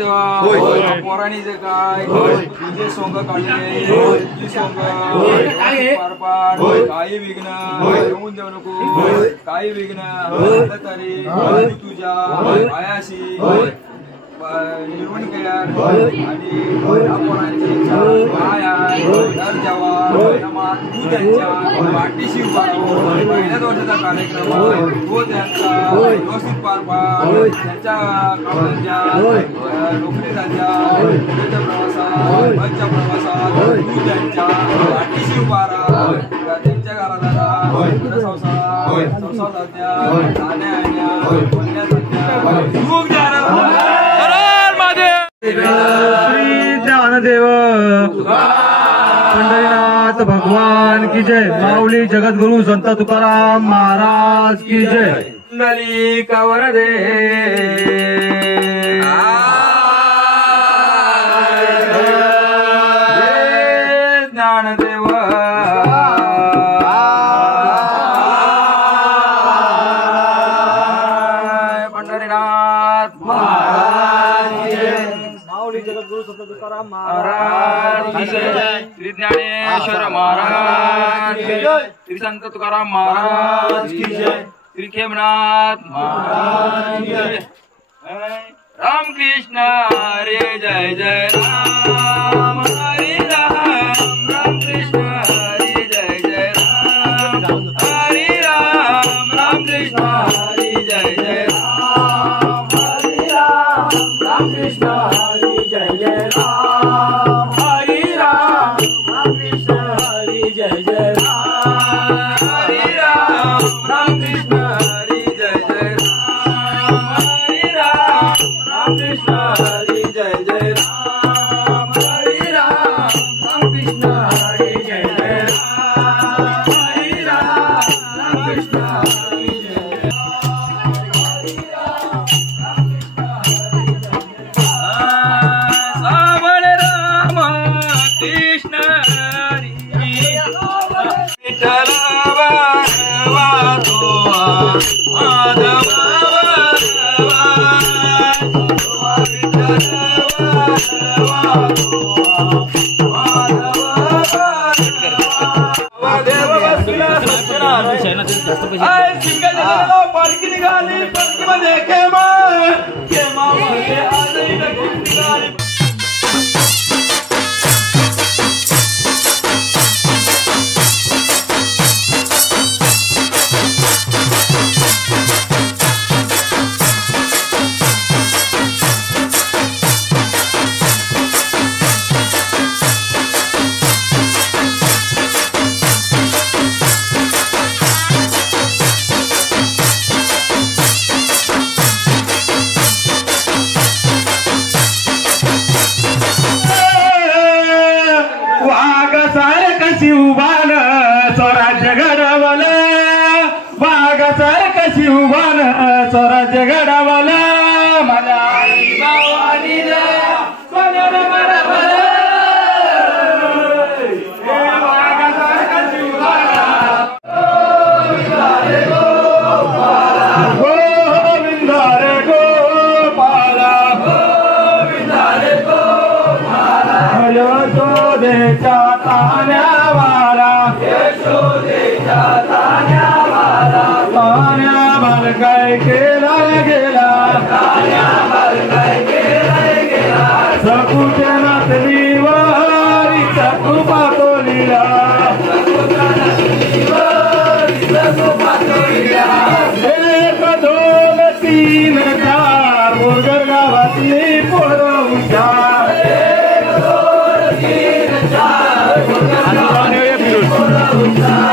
देवा पोराणीचे काय तुझे सोंग काढले तुझी सोंग पारपाट काही विघ्न येऊन देऊ नको काही विघ्न तरी तुझ्या पायाशी निर्माण केल्या आणि पोरांची इच्छा काय आहे दर जेव्हा तू त्यांच्या पाठीशी उभा राहून पहिल्याच वर्षाचा कार्यक्रम तो त्यांचा व्यवस्थित पार पाड त्यांच्या कामांच्या नोकरी झाल्या पुढच्या प्रवासात बसच्या प्रवासात तू त्यांच्या पाठीशी उभा राहा त्यांच्या घराला संसार जात्या जाण्या येण्या बोलण्या जात्या सुख द्या श्री ज्ञानदेव पंढरीनाथ भगवान की जय। माऊली जगद्गुरु संत तुकाराम महाराज की जय। पुंडलिक वरदे ज्ञानदेव पंढरीनाथ जगद्गुरु संत तुकाराम महाराज की जय। श्री ज्ञानेश्वर महाराज की जय। श्री संत तुकाराम महाराज की जय। श्री खेमनाथ महाराज की जय। राम कृष्ण हरे जय जय राम हरे राम राम कृष्ण हरे जय जय राम हरे राम राम कृष्ण हरे जय जय राम हरे राम राम कृष्ण हरे जय जय राम हरे राम राम कृष्ण हरे जय जय राम हरे राम राम कृष्ण हरे जय जय राम हरे राम राम कृष्ण हरे जय जय राम हरे राम राम कृष्ण हरे जय जय राम हरे राम राम कृष्ण हरे जय पालखी निघाली पालखीमध्ये खेमा खेमामध्ये आजही निघाली। शिवबान स्वराज्य घडवलं वाघासारखं शिवबान स्वराज्य घडवलं मला आई भावानी सोन्यानं मरवलं वाघासारखं शिवबान गोविंद रे गोपाला गोविंद रे गोपाला यशोदेच्या तान्यावाला यशोदेच्या तान्यावाला तान्यावर काय केला गेला तान्यावर काय केला गेला सकुच्या नातनीवारी सकू पातोलीला एक दोन तीन चार बोरगर गावातली पोरं हुशार एक दोन तीन चार बोरगर गावातली पोरं हुशार